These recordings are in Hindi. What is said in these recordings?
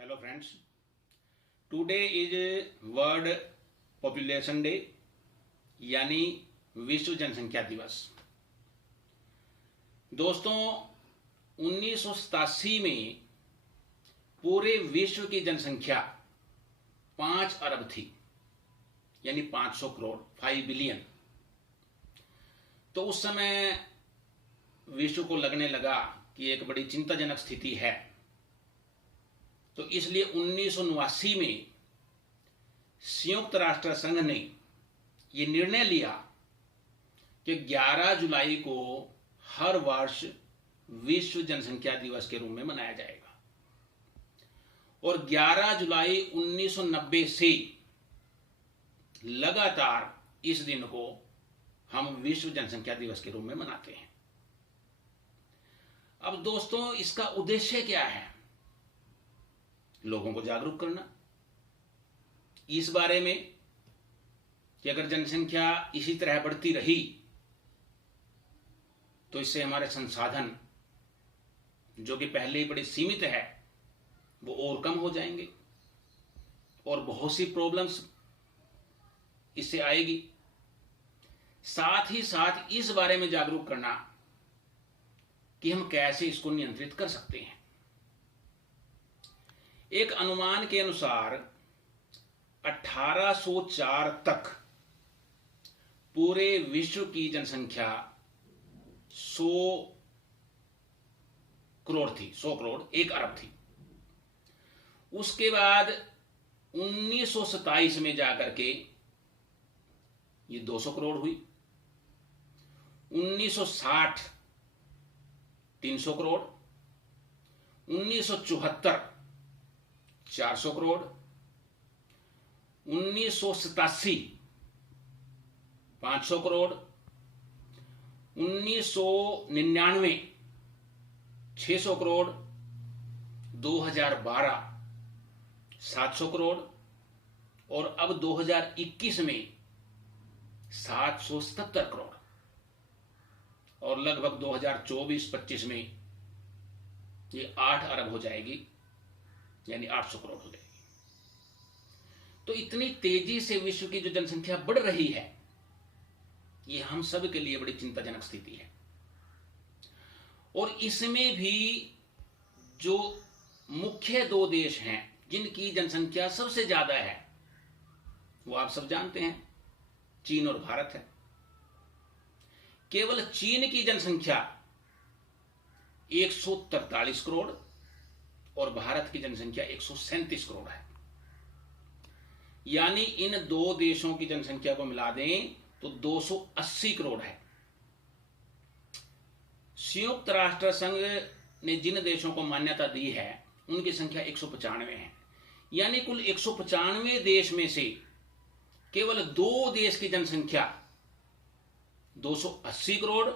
Hello friends, today is world population day यानी विश्व जनसंख्या दिवस। दोस्तों, 1987 में पूरे विश्व की जनसंख्या 5 अरब थी, यानी 500 करोड़, 5 बिलियन। तो उस समय विश्व को लगने लगा कि एक बड़ी चिंताजनक स्थिति है। तो इसलिए 1989 में संयुक्त राष्ट्र संघ ने यह निर्णय लिया कि 11 जुलाई को हर वर्ष विश्व जनसंख्या दिवस के रूप में मनाया जाएगा। और 11 जुलाई 1990 से लगातार इस दिन को हम विश्व जनसंख्या दिवस के रूप में मनाते हैं। अब दोस्तों, इसका उद्देश्य क्या है? लोगों को जागरूक करना इस बारे में कि अगर जनसंख्या इसी तरह बढ़ती रही तो इससे हमारे संसाधन, जो कि पहले ही बड़े सीमित है, वो और कम हो जाएंगे और बहुत सी प्रॉब्लम्स इससे आएगी। साथ ही साथ इस बारे में जागरूक करना कि हम कैसे इसको नियंत्रित कर सकते हैं। एक अनुमान के अनुसार 1804 तक पूरे विश्व की जनसंख्या 100 करोड़ थी, 100 करोड़ 1 अरब थी। उसके बाद 1927 में जाकर के ये 200 करोड़ हुई। 1960 300 करोड़, 1974 400 करोड़, 1987 500 करोड़, 1999 600 करोड़, 2012 700 करोड़ और अब 2021 में 777 करोड़ और लगभग 2024-25 में ये 8 अरब हो जाएगी, यानी 800 करोड़ हो जाएगी। तो इतनी तेजी से विश्व की जो जनसंख्या बढ़ रही है, ये हम सब के लिए बड़ी चिंताजनक स्थिति है। और इसमें भी जो मुख्य 2 देश हैं जिनकी जनसंख्या सबसे ज्यादा है, वो आप सब जानते हैं, चीन और भारत है। केवल चीन की जनसंख्या 143 करोड़ और भारत की जनसंख्या 137 करोड़ है। यानी इन 2 देशों की जनसंख्या को मिला दें तो 280 करोड़ है। संयुक्त राष्ट्र संघ ने जिन देशों को मान्यता दी है उनकी संख्या 195 है। यानी कुल 195 देश में से केवल 2 देश की जनसंख्या 280 करोड़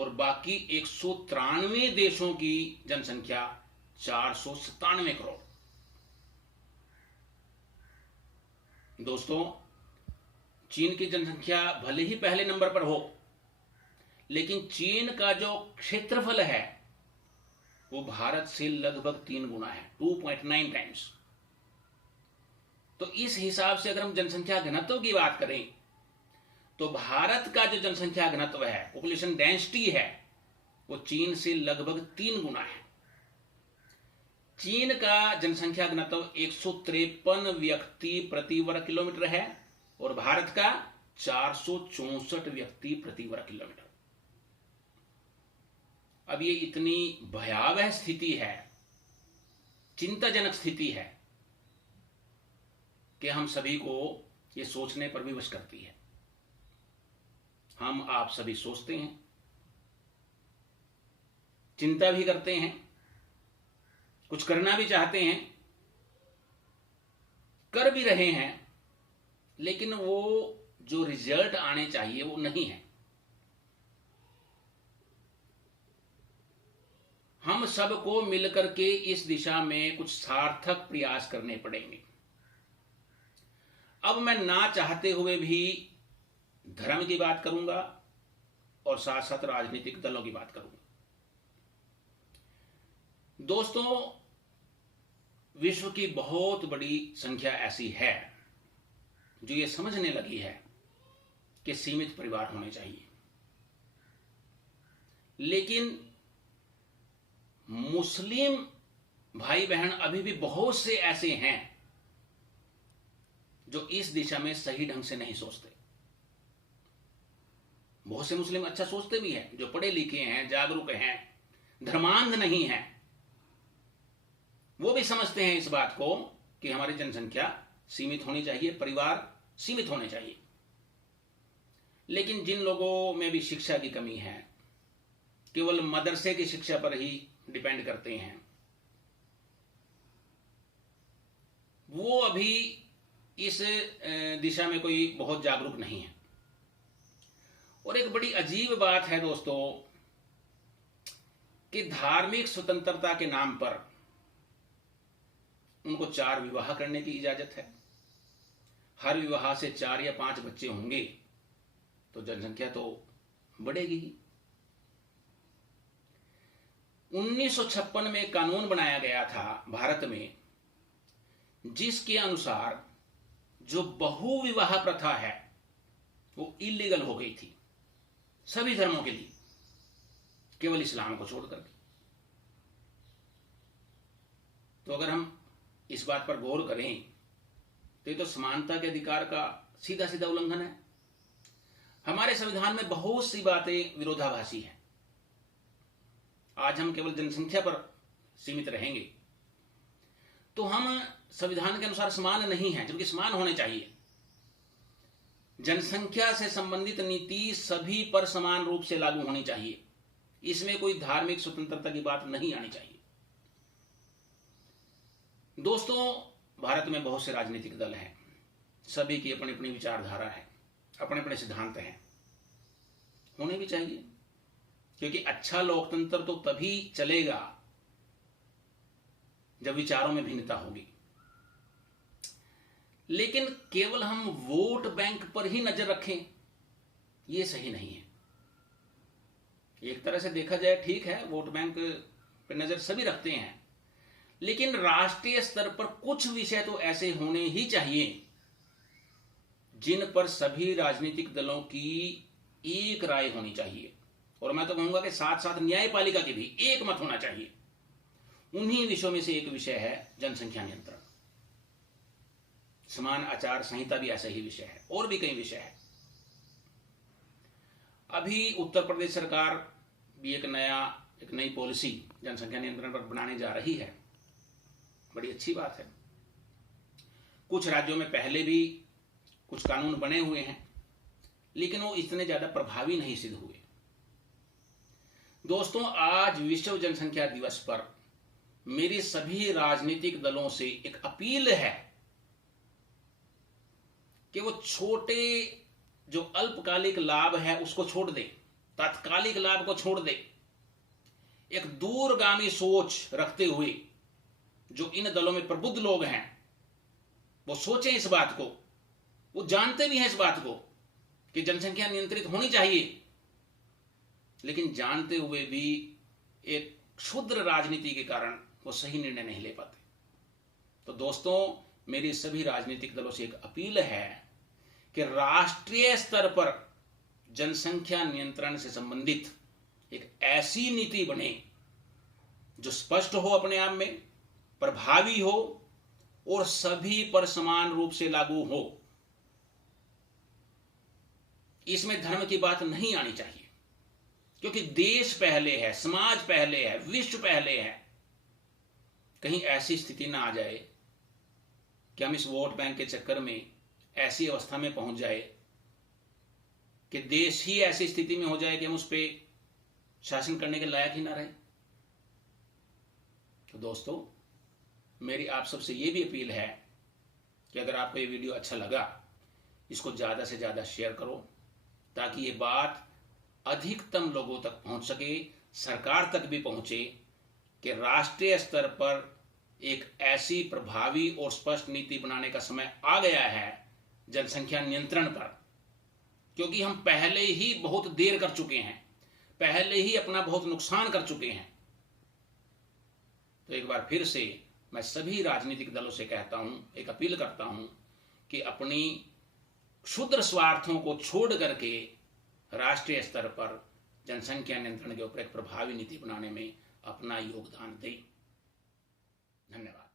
और बाकी 193 देशों की जनसंख्या 497 करोड़। दोस्तों, चीन की जनसंख्या भले ही पहले नंबर पर हो, लेकिन चीन का जो क्षेत्रफल है वो भारत से लगभग 3 गुना है, 2.9 टाइम्स। तो इस हिसाब से अगर हम जनसंख्या घनत्व की बात करें तो भारत का जो जनसंख्या घनत्व है, पॉपुलेशन डेंसिटी है, वो चीन से लगभग 3 गुना है। चीन का जनसंख्या घनत्व 153 व्यक्ति प्रति वर्ग किलोमीटर है और भारत का 464 व्यक्ति प्रति वर्ग किलोमीटर। अब ये इतनी भयावह स्थिति है, चिंताजनक स्थिति है कि हम सभी को ये सोचने पर विवश करती है। हम आप सभी सोचते हैं, चिंता भी करते हैं, कुछ करना भी चाहते हैं, कर भी रहे हैं, लेकिन वो जो रिजल्ट आने चाहिए वो नहीं है। हम सबको मिलकर के इस दिशा में कुछ सार्थक प्रयास करने पड़ेंगे। अब मैं ना चाहते हुए भी धर्म की बात करूंगा और साथ साथ राजनीतिक दलों की बात करूंगा। दोस्तों, विश्व की बहुत बड़ी संख्या ऐसी है जो ये समझने लगी है कि सीमित परिवार होने चाहिए, लेकिन मुस्लिम भाई बहन अभी भी बहुत से ऐसे हैं जो इस दिशा में सही ढंग से नहीं सोचते। बहुत से मुस्लिम अच्छा सोचते भी हैं, जो पढ़े लिखे हैं, जागरूक हैं, धर्मांध नहीं हैं, वो भी समझते हैं इस बात को कि हमारी जनसंख्या सीमित होनी चाहिए, परिवार सीमित होने चाहिए। लेकिन जिन लोगों में भी शिक्षा की कमी है, केवल मदरसे की शिक्षा पर ही डिपेंड करते हैं, वो अभी इस दिशा में कोई बहुत जागरूक नहीं है। और एक बड़ी अजीब बात है दोस्तों कि धार्मिक स्वतंत्रता के नाम पर उनको 4 विवाह करने की इजाजत है। हर विवाह से 4 या 5 बच्चे होंगे तो जनसंख्या तो बढ़ेगी ही। 1956 में कानून बनाया गया था भारत में, जिसके अनुसार जो बहुविवाह प्रथा है वो इलीगल हो गई थी सभी धर्मों के लिए, केवल इस्लाम को छोड़कर के। तो अगर हम इस बात पर गौर करें तो ये तो समानता के अधिकार का सीधा सीधा उल्लंघन है। हमारे संविधान में बहुत सी बातें विरोधाभासी हैं। आज हम केवल जनसंख्या पर सीमित रहेंगे तो हम संविधान के अनुसार समान नहीं हैं, जबकि समान होने चाहिए। जनसंख्या से संबंधित नीति सभी पर समान रूप से लागू होनी चाहिए, इसमें कोई धार्मिक स्वतंत्रता की बात नहीं आनी चाहिए। दोस्तों, भारत में बहुत से राजनीतिक दल हैं, सभी की अपनी अपनी विचारधारा है, अपने अपने सिद्धांत हैं, होने भी चाहिए, क्योंकि अच्छा लोकतंत्र तो तभी चलेगा जब विचारों में भिन्नता होगी। लेकिन केवल हम वोट बैंक पर ही नजर रखें, यह सही नहीं है। एक तरह से देखा जाए ठीक है, वोट बैंक पर नजर सभी रखते हैं, लेकिन राष्ट्रीय स्तर पर कुछ विषय तो ऐसे होने ही चाहिए जिन पर सभी राजनीतिक दलों की एक राय होनी चाहिए। और मैं तो कहूंगा कि साथ साथ न्यायपालिका की भी एक मत होना चाहिए। उन्हीं विषयों में से एक विषय है जनसंख्या नियंत्रण। समान आचार संहिता भी ऐसा ही विषय है, और भी कई विषय है। अभी उत्तर प्रदेश सरकार भी एक नई पॉलिसी जनसंख्या नियंत्रण पर बनाने जा रही है। बड़ी अच्छी बात है। कुछ राज्यों में पहले भी कुछ कानून बने हुए हैं, लेकिन वो इतने ज्यादा प्रभावी नहीं सिद्ध हुए। दोस्तों, आज विश्व जनसंख्या दिवस पर मेरी सभी राजनीतिक दलों से एक अपील है कि वो छोटे जो अल्पकालिक लाभ है उसको छोड़ दे, तात्कालिक लाभ को छोड़ दे। एक दूरगामी सोच रखते हुए जो इन दलों में प्रबुद्ध लोग हैं वो सोचें इस बात को। वो जानते भी हैं इस बात को कि जनसंख्या नियंत्रित होनी चाहिए, लेकिन जानते हुए भी एक क्षुद्र राजनीति के कारण वो सही निर्णय नहीं ले पाते। तो दोस्तों, मेरी सभी राजनीतिक दलों से एक अपील है कि राष्ट्रीय स्तर पर जनसंख्या नियंत्रण से संबंधित एक ऐसी नीति बने जो स्पष्ट हो, अपने आप में प्रभावी हो और सभी पर समान रूप से लागू हो। इसमें धर्म की बात नहीं आनी चाहिए, क्योंकि देश पहले है, समाज पहले है, विश्व पहले है। कहीं ऐसी स्थिति ना आ जाए कि हम इस वोट बैंक के चक्कर में ऐसी अवस्था में पहुंच जाए कि देश ही ऐसी स्थिति में हो जाए कि हम उस पर शासन करने के लायक ही ना रहे। तो दोस्तों, मेरी आप सबसे ये भी अपील है कि अगर आपको ये वीडियो अच्छा लगा, इसको ज्यादा से ज्यादा शेयर करो, ताकि ये बात अधिकतम लोगों तक पहुंच सके, सरकार तक भी पहुंचे कि राष्ट्रीय स्तर पर एक ऐसी प्रभावी और स्पष्ट नीति बनाने का समय आ गया है जनसंख्या नियंत्रण पर। क्योंकि हम पहले ही बहुत देर कर चुके हैं, पहले ही अपना बहुत नुकसान कर चुके हैं। तो एक बार फिर से मैं सभी राजनीतिक दलों से कहता हूं, एक अपील करता हूं कि अपनी क्षुद्र स्वार्थों को छोड़ करके राष्ट्रीय स्तर पर जनसंख्या नियंत्रण के ऊपर एक प्रभावी नीति बनाने में अपना योगदान दें। धन्यवाद।